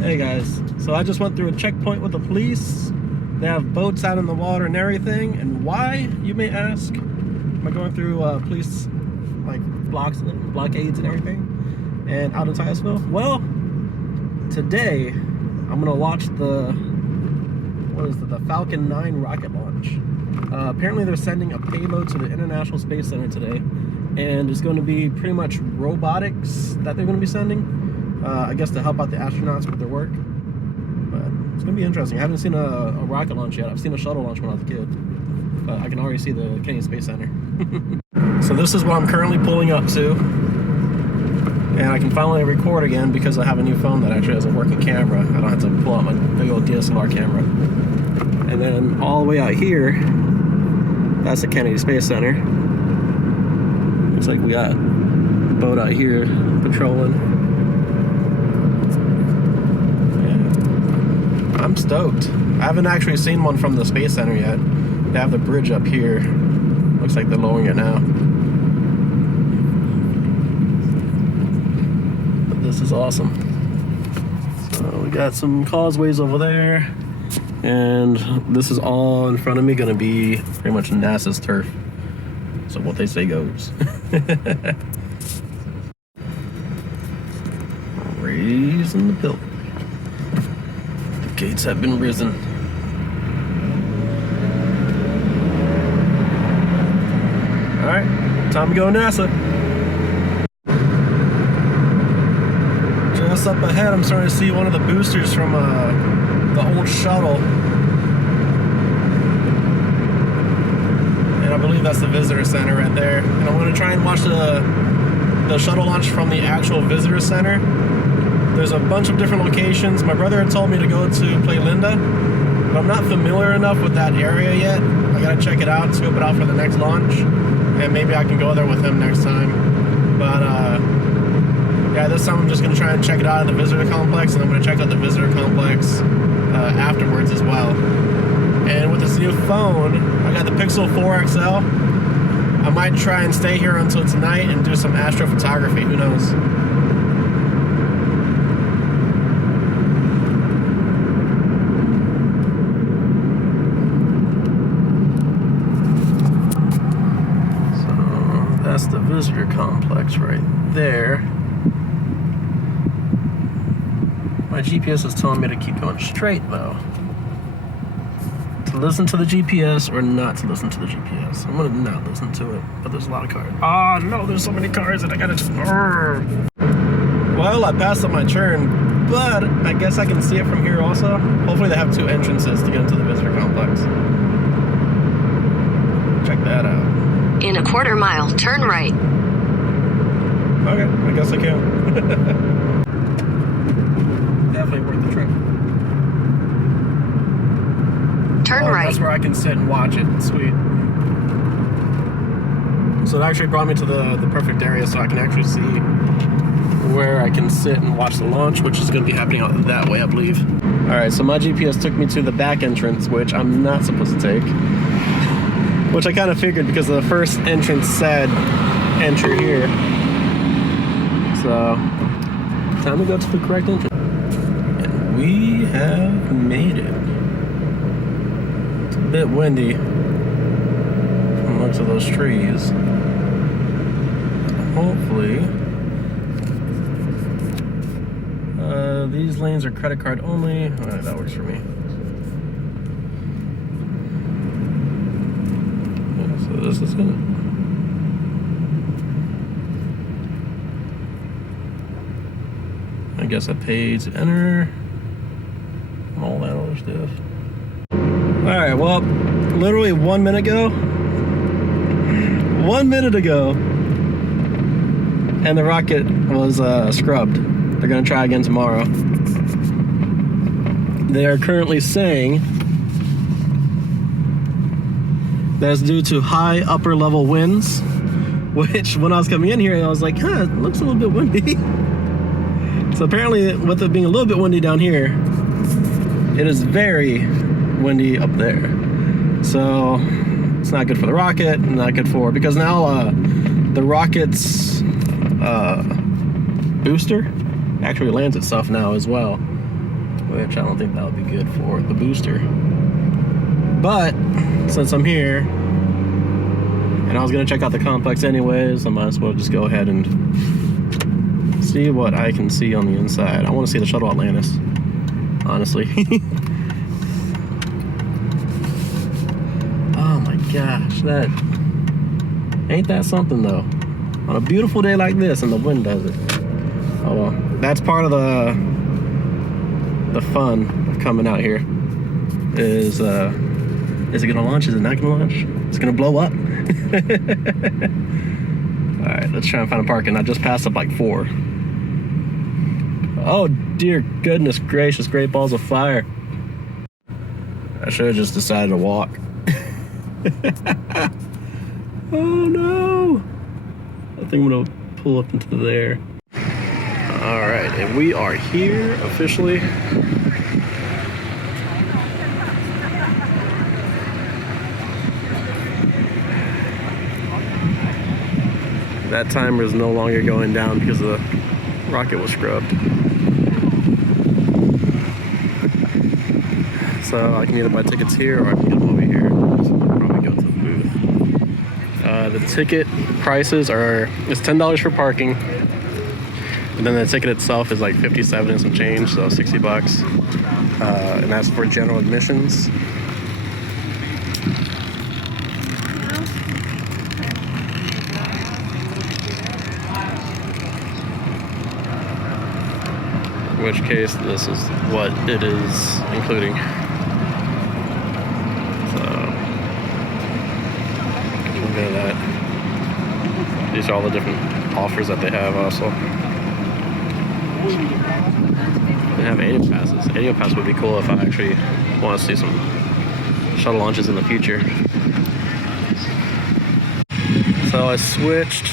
Hey guys, so I just went through a checkpoint with the police. They have boats out in the water and everything. And why, you may ask? Am I going through police like blockades and everything and out in Titusville? Well, today I'm gonna watch the Falcon 9 rocket launch. Apparently they're sending a payload to the International Space Center today, and it's going to be pretty much robotics that they're going to be sending. I guess to help out the astronauts with their work. But it's going to be interesting. I haven't seen a rocket launch yet. I've seen a shuttle launch when I was a kid. But I can already see the Kennedy Space Center. So this is what I'm currently pulling up to. And I can finally record again because I have a new phone that actually has a working camera. I don't have to pull out my big old DSLR camera. And then all the way out here, that's the Kennedy Space Center. Looks like we got a boat out here patrolling. I'm stoked. I haven't actually seen one from the Space Center yet. They have the bridge up here. Looks like they're lowering it now. But this is awesome. So we got some causeways over there. And this is all in front of me gonna be pretty much NASA's turf. So what they say goes. Raising the pillar. Gates have been risen. Alright, time to go NASA. Just up ahead, I'm starting to see one of the boosters from the old shuttle. And I believe that's the visitor center right there. And I'm going to try and watch the shuttle launch from the actual visitor center. There's a bunch of different locations. My brother had told me to go to Playlinda, but I'm not familiar enough with that area yet. I gotta check it out, scope it out for the next launch, and maybe I can go there with him next time. But yeah, this time I'm just gonna try and check it out at the visitor complex, and I'm gonna check out the visitor complex afterwards as well. And with this new phone, I got the Pixel 4 XL. I might try and stay here until tonight and do some astrophotography, who knows. That's the visitor complex right there. My GPS is telling me to keep going straight though. To listen to the GPS or not to listen to the GPS. I'm gonna not listen to it, but there's a lot of cars. Oh no, there's so many cars that I gotta just... Well, I passed up my turn, but I guess I can see it from here also. Hopefully they have two entrances to get into the visitor complex. Check that out. In a quarter mile, turn right. Okay, I guess I can. Definitely worth the trip. Turn right. That's where I can sit and watch it. Sweet. So it actually brought me to the perfect area so I can actually see where I can sit and watch the launch, which is going to be happening out that way, I believe. Alright, so my GPS took me to the back entrance, which I'm not supposed to take. Which I kind of figured because the first entrance said enter here. So, time to go to the correct entrance. And we have made it. It's a bit windy from the looks of those trees. Hopefully, these lanes are credit card only. Alright, that works for me. This is good. I guess I paid to enter. All that other stuff. Alright, well, literally 1 minute ago. 1 minute ago. And the rocket was scrubbed. They're gonna try again tomorrow. They are currently saying that's due to high upper level winds, which when I was coming in here, I was like, huh, it looks a little bit windy. So apparently with it being a little bit windy down here, it is very windy up there. So it's not good for the rocket, not good for, because now the rocket's booster actually lands itself now as well. which I don't think that would be good for the booster. But since I'm here, and I was gonna check out the complex anyways, I might as well just go ahead and see what I can see on the inside. I want to see the shuttle Atlantis, honestly. Oh my gosh, that ain't that something though. On a beautiful day like this, and the wind does it. Oh well, that's part of the fun of coming out here. Is it gonna launch? Is it not gonna launch? It's gonna blow up. All right, let's try and find a parking. I just passed up like 4. Oh dear goodness gracious, great balls of fire. I should have just decided to walk. Oh no. I think I'm gonna pull up into there. All right, and we are here officially. That timer is no longer going down because the rocket was scrubbed. So I can either buy tickets here or I can get them over here. So I'll probably go to the booth. The ticket prices it's $10 for parking. And then the ticket itself is like 57 and some change, so 60 bucks. And that's for general admissions. In which case, this is what it is including. So, look at that. These are all the different offers that they have also. They have annual passes. Annual pass would be cool if I actually want to see some shuttle launches in the future. So I switched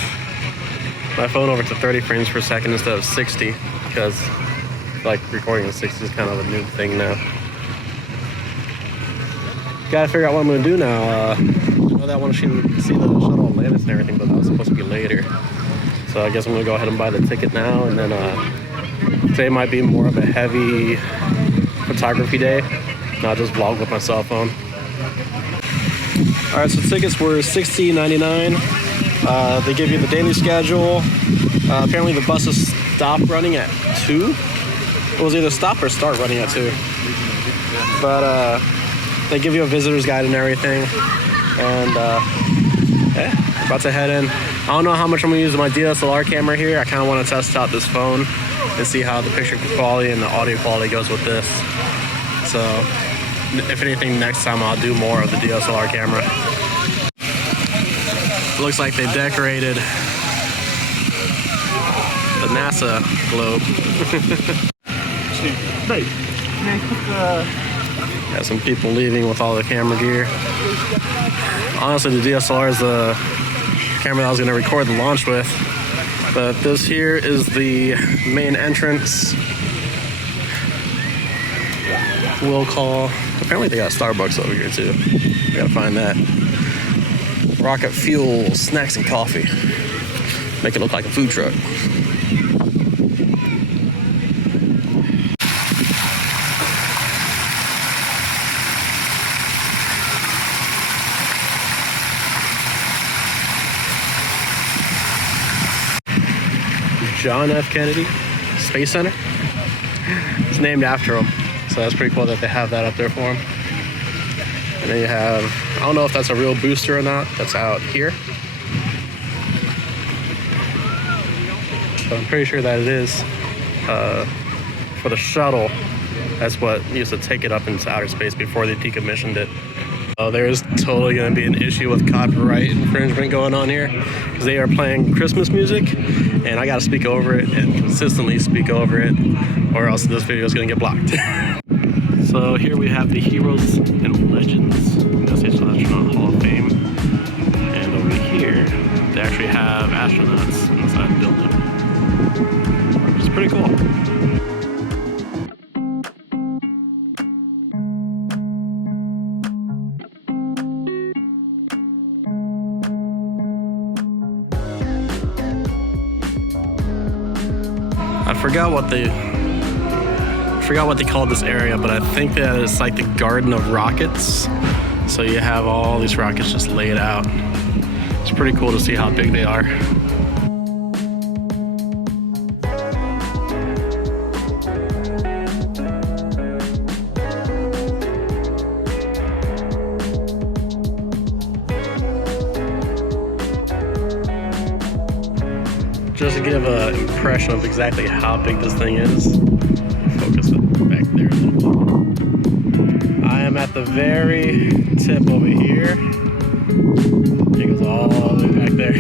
my phone over to 30 frames per second instead of 60 because like recording in 60 is kind of a new thing now. Gotta figure out what I'm gonna do now. I know that I want to see the shuttle Atlantis and everything, but that was supposed to be later. So I guess I'm gonna go ahead and buy the ticket now, and then today might be more of a heavy photography day. And I'll just vlog with my cell phone. All right, so tickets were $16.99. They give you the daily schedule. Apparently the buses stop running at 2. It was either stop or start running at 2. But they give you a visitor's guide and everything. And yeah, about to head in. I don't know how much I'm gonna use my DSLR camera here. I kind of want to test out this phone and see how the picture quality and the audio quality goes with this. So if anything, next time I'll do more of the DSLR camera. Looks like they decorated the NASA globe. Got some people leaving with all the camera gear. Honestly, the DSLR is the camera that I was going to record the launch with. But this here is the main entrance. We'll call. Apparently they got Starbucks over here too. We gotta find that. Rocket fuel, snacks and coffee. Make it look like a food truck. John F. Kennedy Space Center. It's named after him. So that's pretty cool that they have that up there for him. And then you have, I don't know if that's a real booster or not, that's out here. So I'm pretty sure that it is. For the shuttle, that's what used to take it up into outer space before they decommissioned it. There's totally going to be an issue with copyright infringement going on here because they are playing Christmas music and I got to speak over it and consistently speak over it or else this video is going to get blocked. So here we have the Heroes and Legends United States Astronaut Hall of Fame, and over here they actually have astronauts inside the building, which is pretty cool. I forgot what the forgot what they called this area, but I think that it's like the Garden of Rockets. So you have all these rockets just laid out. It's pretty cool to see how big they are. Just to give an impression of exactly how big this thing is, focus it back there a little bit. I am at the very tip over here. It goes all the way back there.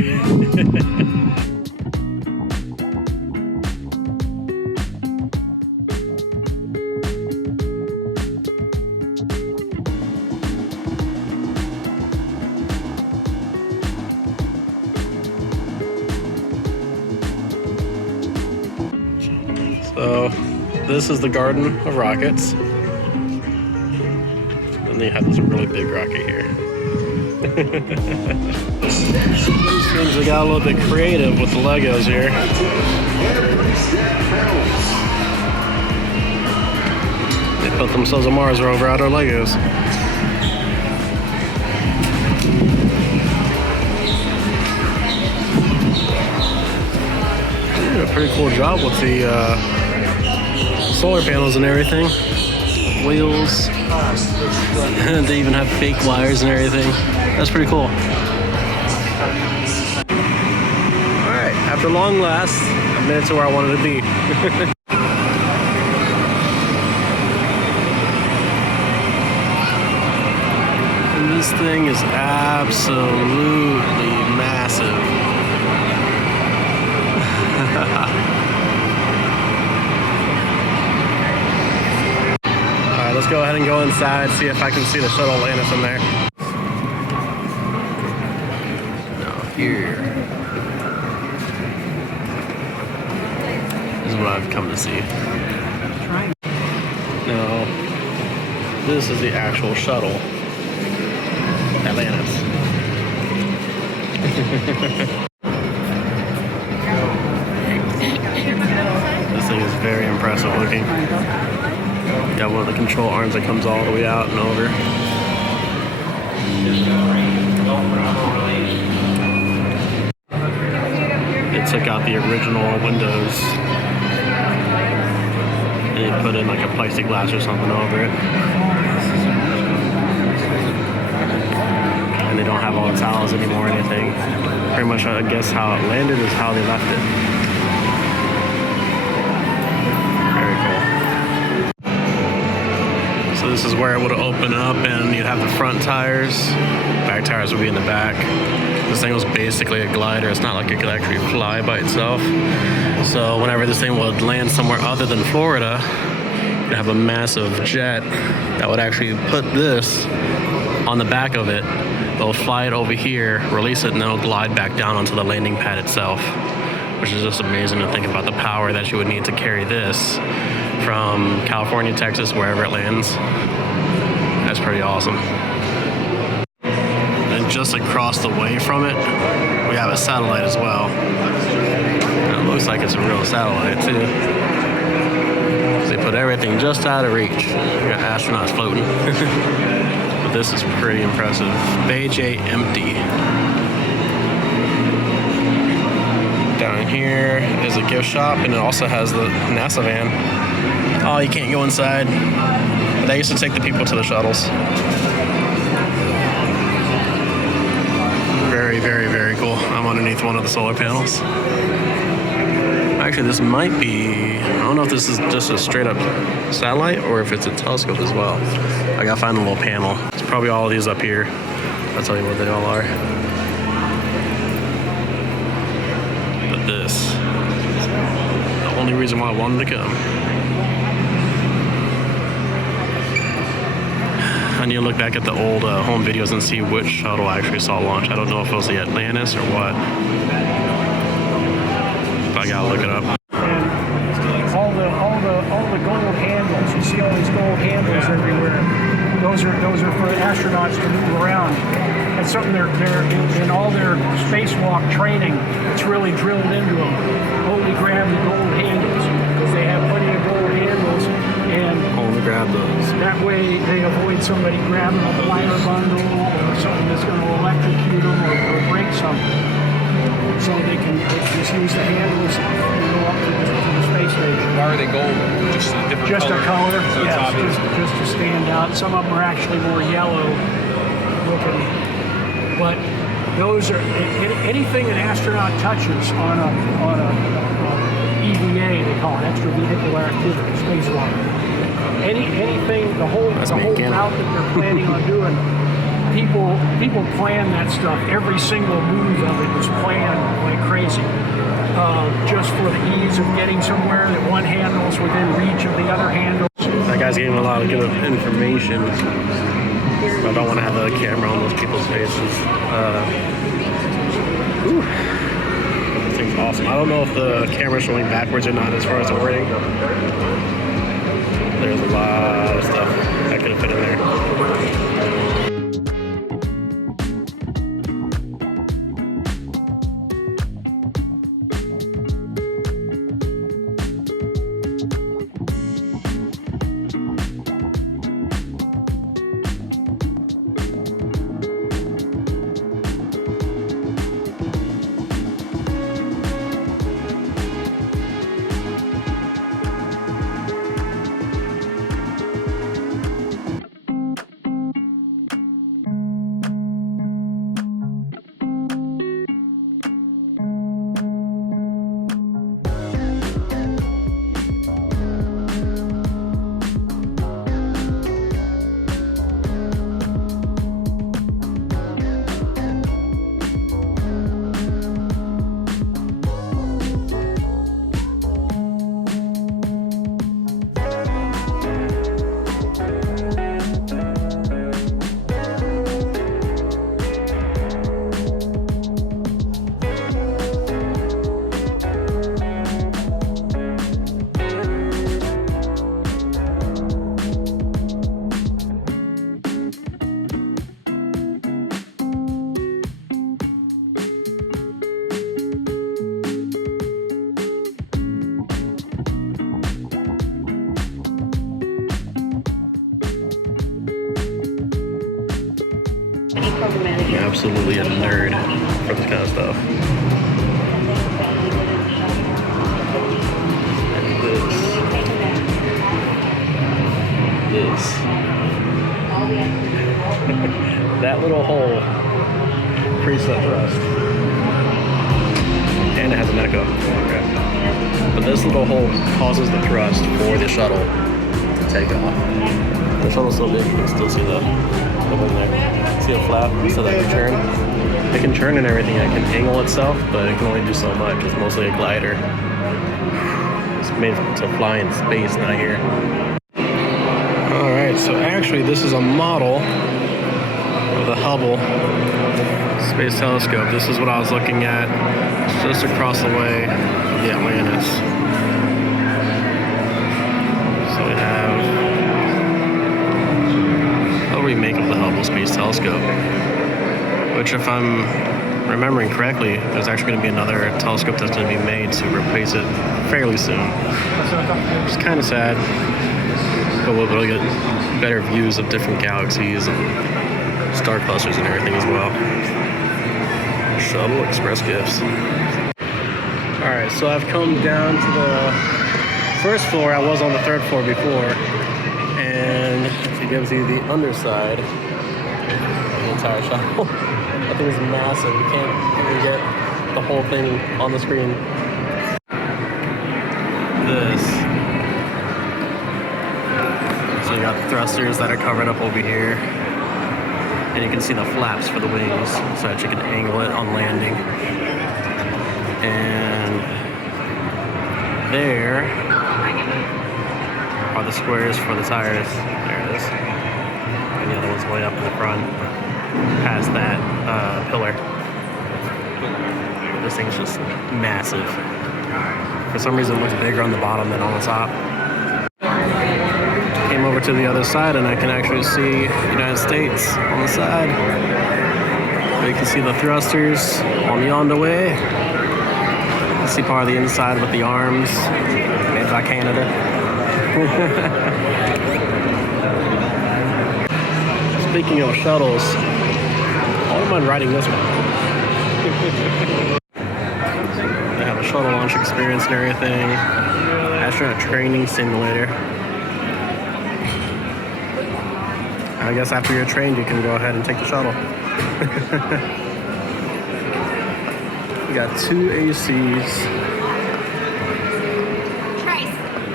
So this is the Garden of Rockets. And they have this really big rocket here. Seems they got a little bit creative with the Legos here. They put themselves a Mars rover out of Legos. They did a pretty cool job with the solar panels and everything. Wheels. They even have fake wires and everything. That's pretty cool. Alright, after long last, I made it to where I wanted to be. And this thing is absolutely massive. Alright, let's go ahead and go inside, see if I can see the shuttle landing from there. Now here is what I've come to see. Now, this is the actual shuttle. Atlantis. This thing is very impressive looking. Got one of the control arms that comes all the way out and over. They took out the original windows and they put in like a plexiglass or something over it. And they don't have all the towels anymore or anything. Pretty much, I guess, how it landed is how they left it. This is where it would open up and you'd have the front tires. Back tires would be in the back. This thing was basically a glider. It's not like it could actually fly by itself. So whenever this thing would land somewhere other than Florida, you'd have a massive jet that would actually put this on the back of it. They'll fly it over here, release it, and then it'll glide back down onto the landing pad itself. Which is just amazing to think about the power that you would need to carry this from California, Texas, wherever it lands. That's pretty awesome. And just across the way from it, we have a satellite as well. And it looks like it's a real satellite too. They put everything just out of reach. We got astronauts floating. But this is pretty impressive. Bay J empty. Down here is a gift shop, and it also has the NASA van. Oh, you can't go inside. But they used to take the people to the shuttles. Very, very, very cool. I'm underneath one of the solar panels. Actually, this might be, I don't know if this is just a straight up satellite or if it's a telescope as well. I gotta find the little panel. It's probably all of these up here. I'll tell you what they all are. But this, the only reason why I wanted to come. I need to look back at the old home videos and see which shuttle I actually saw launch. I don't know if it was the Atlantis or what. But I gotta look it up. And all the gold handles. You see all these gold handles everywhere. Those are for astronauts to move around. That's something they're in all their spacewalk training. It's really drilled into them. Only grab the gold handles because they have plenty of gold handles. And way they avoid somebody grabbing a wire bundle or something that's going to electrocute them or break something. So they can just use the handles and go up to the space station. Why are they gold? Just a different Just color? a color, So it's yes, obvious. just to stand out. Some of them are actually more yellow looking. But those are, anything an astronaut touches on a EVA, they call it, extravehicular activity, spacewalk. Anything, the whole route that they're planning on doing, people plan that stuff. Every single move of it is planned like crazy, just for the ease of getting somewhere. That one handle is within reach of the other handle. That guy's giving a lot of good information. I don't want to have a camera on those people's faces. This thing's awesome. I don't know if the camera's showing backwards or not as far as the wording. There's a lot of stuff that could have fit in there. I'm absolutely a nerd for this kind of stuff. And this. That little hole preset thrust. And it has an echo. Okay. But this little hole causes the thrust for the shuttle to take off. The shuttle's so big, you can still see the in there. See a flap so that it can turn? It can turn and everything. It can angle itself, but it can only do so much. It's mostly a glider. It's made to fly in space, not here. Alright, so actually this is a model of the Hubble Space Telescope. This is what I was looking at just across the way of the Atlantis. So we have a remake of the Hubble Space Telescope, which, if I'm remembering correctly, there's actually going to be another telescope that's going to be made to replace it fairly soon. It's kind of sad, but we'll be able to get better views of different galaxies and star clusters and everything as well. Shuttle Express gifts. Alright, so I've come down to the first floor. I was on the third floor before, and it gives you the underside of the entire shuttle. That thing is massive. You can't even get the whole thing on the screen. This. So you got the thrusters that are covered up over here. And you can see the flaps for the wings so that you can angle it on landing. And there are the squares for the tires. There it is. And the other one's way up in the front, past that pillar. This thing's just massive. For some reason, it looks bigger on the bottom than on the top. Came over to the other side, and I can actually see United States on the side. You can see the thrusters on the underway. You can see part of the inside with the arms made by Canada. Speaking of shuttles, I don't mind riding this one. They have a shuttle launch experience and everything. Astronaut training simulator. I guess after you're trained, you can go ahead and take the shuttle. We got 2 ACs.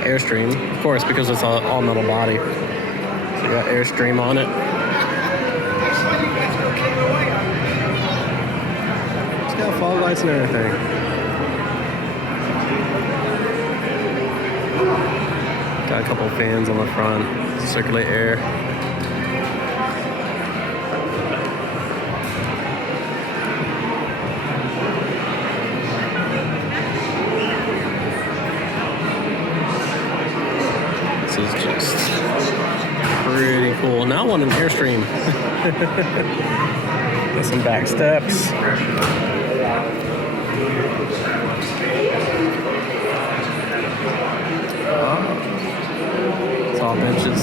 Airstream, of course, because it's all metal body. So you got Airstream on it. It's got fog lights and everything. Got a couple fans on the front to circulate air. This is just pretty cool. Now I want an Airstream. Got some back steps. Top benches.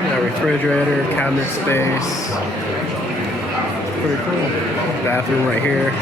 Got a refrigerator, cabinet space. Pretty cool. Bathroom right here.